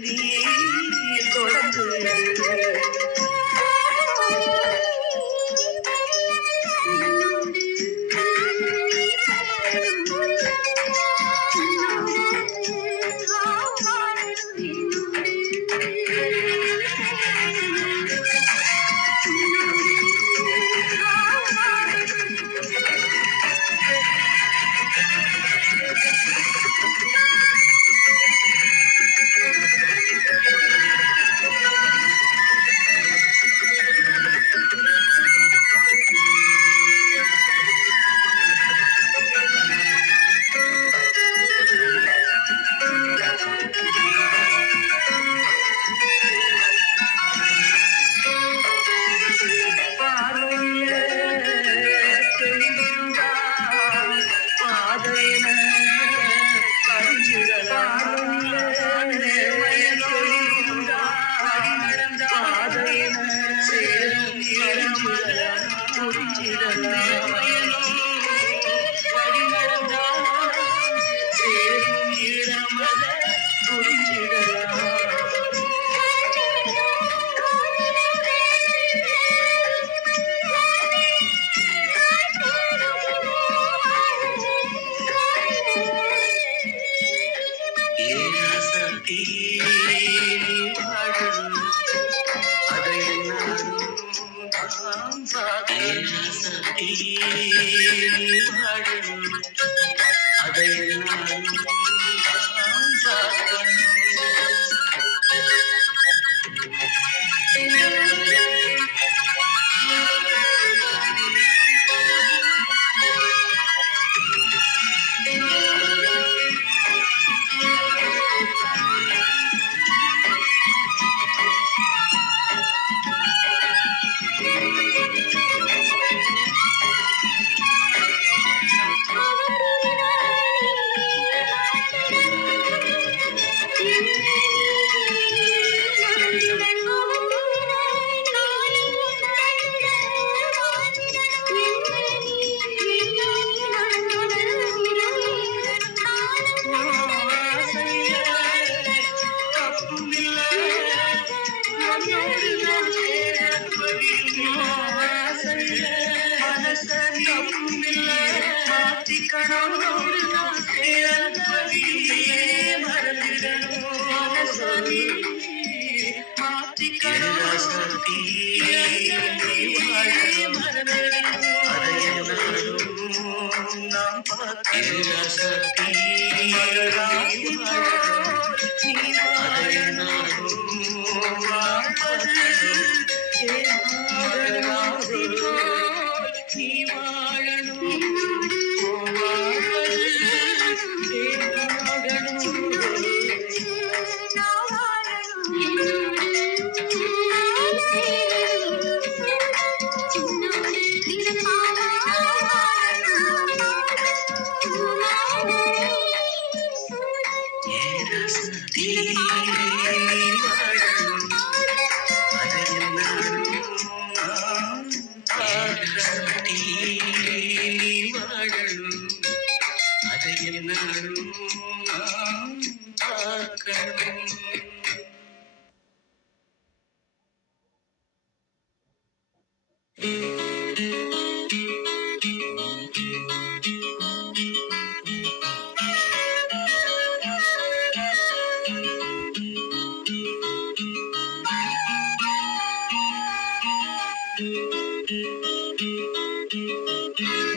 நீ தொடர்ந்து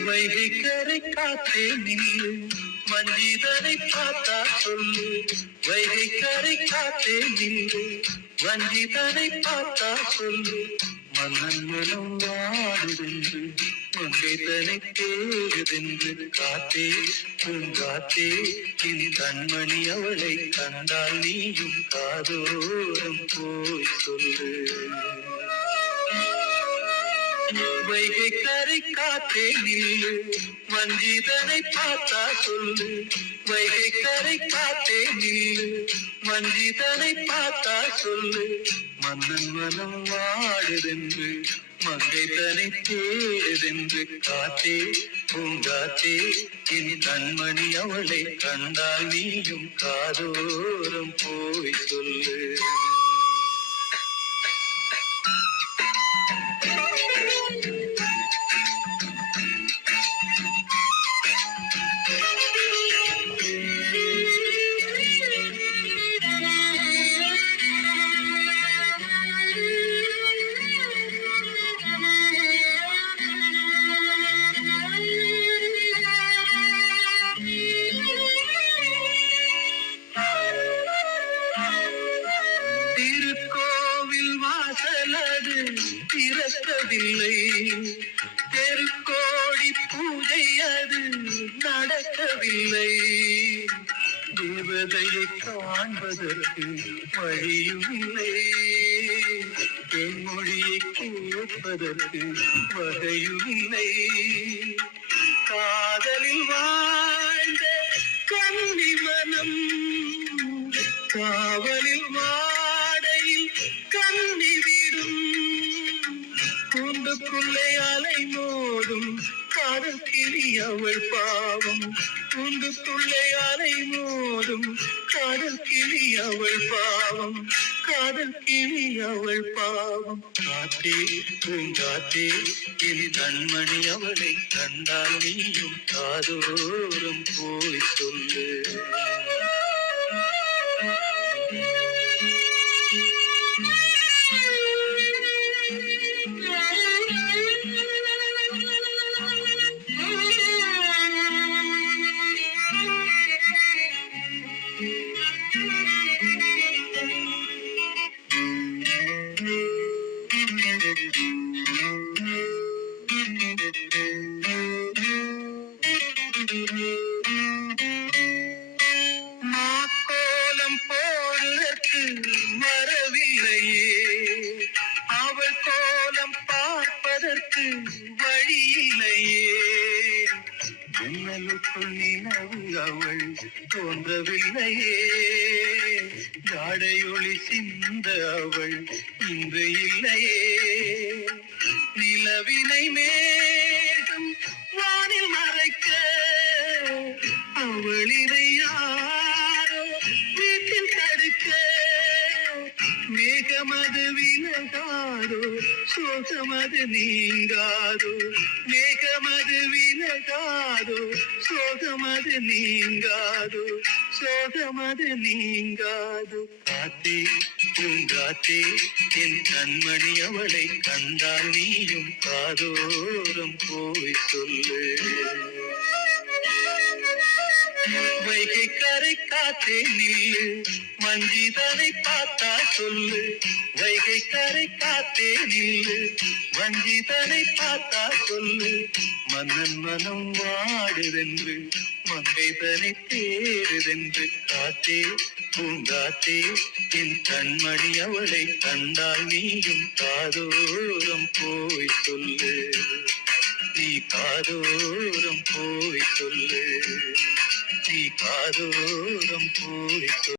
வைகை காத்தே நில்லு வஞ்சிதனை பார்த்தா சொல்லு வைகை கரை காத்தே நில்லு வஞ்சிதனை பார்த்தா சொல்லு மன்னன் மனம் வாடுதென்று மங்கைதனை தேடுதென்று காத்தே பூங்காத்தே என் கண்மணி அவளை கண்டால் நீயும் காதோரம் போய் சொல்லு வைகை கரை காத்தே நில்லு வஞ்சிதனை பார்த்தா சொல்லு வைகை கரை காத்தே நில்லு வஞ்சிதனை பார்த்தா சொல்லு மன்னன் மனம் வாடுதென்று மங்கை தனை தேடுதென்று காத்தே பூங்காத்தே என் கண்மணி அவளை கண்டால் நீயும் காதோறும் போய் சொல்லு. திருக்கோவில் வாசலது திறக்கவில்லை, தெருக்கோடி பூஜை அது நடக்கவில்லை. தேவதையை காண்பதற்கு வழியும் இல்லை, என் மொழியை கேட்பதற்கு வகையும் இல்லை. காதலில் வாழ்ந்த கன்னி மனம் காவலில் வாடையில் கண்ணி விடும். கூண்டுக்குள்ளே அலை மோதும் காதல் கிளி அவள் பாவம், கூண்டுக்குள்ளே அலை மோதும் காதல் கிளி அவள் பாவம், காதல் கிளி அவள் பாவம். காத்தே பூங்காத்தே என் கண்மணி அவளை கண்டால் நீயும் காதோறும் போய் சொல்லு. மாக்கோலம் போடுவதற்கு வரவில்லையே, அவள் கோலம் பார்ப்பதற்கு வழி இல்லையே. மின்னலுக்குள் நிலவு அவள் தோன்றவில்லையே, ஜாடையொளி சிந்த அவள் இன்று இல்லையே. நிலவினை மேகம் வானில் மறைக்க அவளினை யாரோ வீட்டில் தடுக்க. மேகமது விலகாதோ சோகமது நீங்காதோ, மேகமது விலகாதோ சோகமது நீங்காதோ, சோகமது நீங்காதோ. காத்தே பூங்காத்தே என் கண்மணி அவளை கண்டால் நீயும் காதோறும் போய் சொல்லு. வைகை கரை காத்தே நில்லு, வஞ்சிதனை பார்த்தா சொல்லு. வைகை கரை காத்தே நில்லு, வஞ்சிதனை பார்த்தா சொல்லு. மன்னன் மனம் வாடுதென்று மங்கைதனை தேடுதென்று காத்தே பூங்காத்தே என் கண்மணி அவளை கண்டால் நீயும் காதோறும் போய் சொல்லு. நீ காதோறும் போய் சொல்லு, நீ காதோறும் போய் சொல்லு.